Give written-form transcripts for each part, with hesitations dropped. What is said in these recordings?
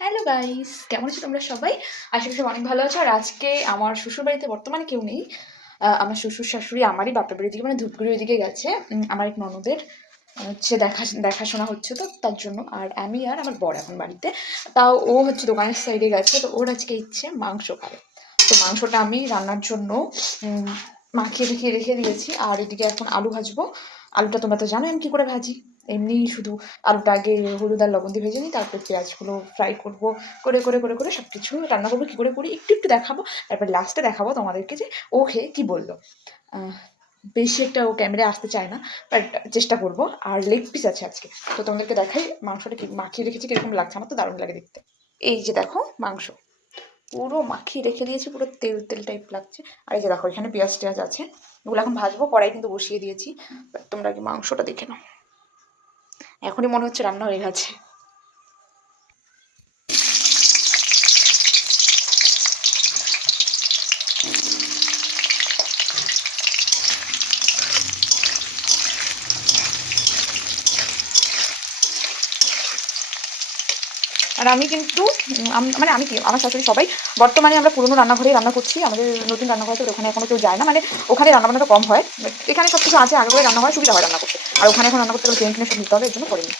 Hello guys, কেমন আছো তোমরা সবাই? আশা করি সব অনেক ভালো আছো। আর আজকে আমার শ্বশুরবাড়িতে বর্তমানে কেউ নেই। আমার শ্বশুর-শাশুড়ি আমারই বাপের বাড়ির দিকে মানে ধূপগুড়ি ওইদিকে গেছে। আমার এক ননদের হচ্ছে দেখাশোনা হচ্ছে তো তার জন্য। আর আমি আর আমার বর এখন বাড়িতে। তাও ও হচ্ছে দোকানের সাইডে গেছে, তো ওর আজকে ইচ্ছে মাংস খাবে। তো মাংসটা আমি রান্নার জন্য উম মাখিয়ে রেখে রেখে দিয়েছি। আর এদিকে এখন আলু ভাজবো। আলুটা তোমরা তো জানো আমি কি করে ভাজি। এমনি শুধু আলুটা আগে হলুদ আর লবণ দিয়ে ভেজে নিই, তারপর পেঁয়াজগুলো ফ্রাই করব, করে করে করে করে সব কিছু রান্না করবো কী করে করি একটু একটু দেখাবো। তারপর লাস্টে দেখাবো তোমাদেরকে যে ও খেয়ে কী বললো। আহ, বেশি একটা ও ক্যামেরায় আসতে চায় না, বাট চেষ্টা করবো। আর লেগ পিস আছে আজকে, তো তোমাদেরকে দেখাই মাংসটা কি মাখিয়ে রেখেছি, কীরকম লাগছে। আমার তো দারুণ লাগে দেখতে। এই যে দেখো মাংস পুরো মাখিয়ে রেখে দিয়েছি, পুরো তেল তেল টাইপ লাগছে। আর এই যে দেখো এখানে পেঁয়াজ টেয়াজ আছে, এগুলো এখন ভাজবো। কড়াই কিন্তু বসিয়ে দিয়েছি। তোমরা আগে মাংসটা দেখে নাও, এখনই মনে হচ্ছে রান্না হয়ে গেছে। আর আমি কিন্তু মানে আমি কি আমার শাশুড়ি সবাই বর্তমানে আমরা পুরোনো রান্নাঘরেই রান্না করছি। আমাদের নতুন রান্নাঘর তো ওখানে এখনো কেউ যায় না, মানে ওখানে রান্নাবান্নাটা কম হয়। বাট এখানে সব কিছু আছে, আগে করে রান্না হয়, সুবিধা হয় রান্না করতে। আর ওখানে এখন রান্না করতে গেলে কিনে কিনে সব নিতে হবে, এর জন্য করিনি।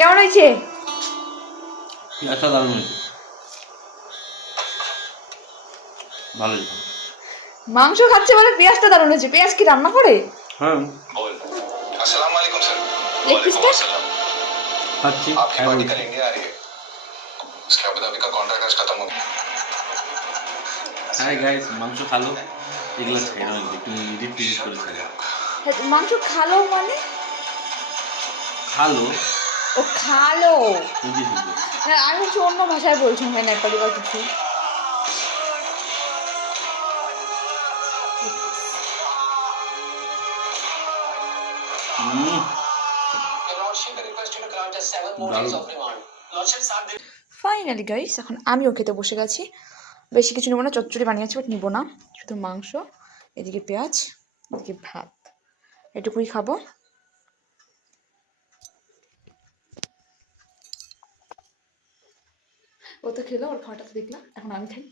কেমন হয়েছে? আচ্ছা, দারুণ হয়েছে, ভালো হয়েছে। মাংস খাচ্ছে বলে পেঁয়াজটা দারুণ হয়েছে। পেঁয়াজ কি রান্না করে? হ্যাঁ, बोल अस्सलाम वालेकुम सर। লেগ वालेकुम পিসটা अस्सलाम। খাচ্ছি, आपकी খাই पार्टी বলছি। कल इंडिया आ रही है। उसके अबू धाबी का कॉन्ट्रैक्ट आज खत्म हो गया। হ্যাঁ গাইস, মাংস খালো, এগুলা ছাইড়া লাগবে, একটু এডিট ফিডিট করে ছাইড়া। হ্যাঁ, মাংস খালো মানে? খালো, ও খালো। তুমি কি শুনছো? হ্যাঁ, আমি হচ্ছে অন্য ভাষায় বলছি, হয় নেপালি বা কিছু। হুম, দারুণ। ফাইনালি গাইস, এখন আমিও খেতে বসে গেছি। বেশি কিছু নেবো না, চচ্চড়ি বানিয়েছি বাট নিবো না, শুধু মাংস, এদিকে পেঁয়াজ, এদিকে ভাত, এটুকুই খাবো। ও তো খেলো, ওর খাওয়াটা তো দেখলাম, এখন আমি খাই।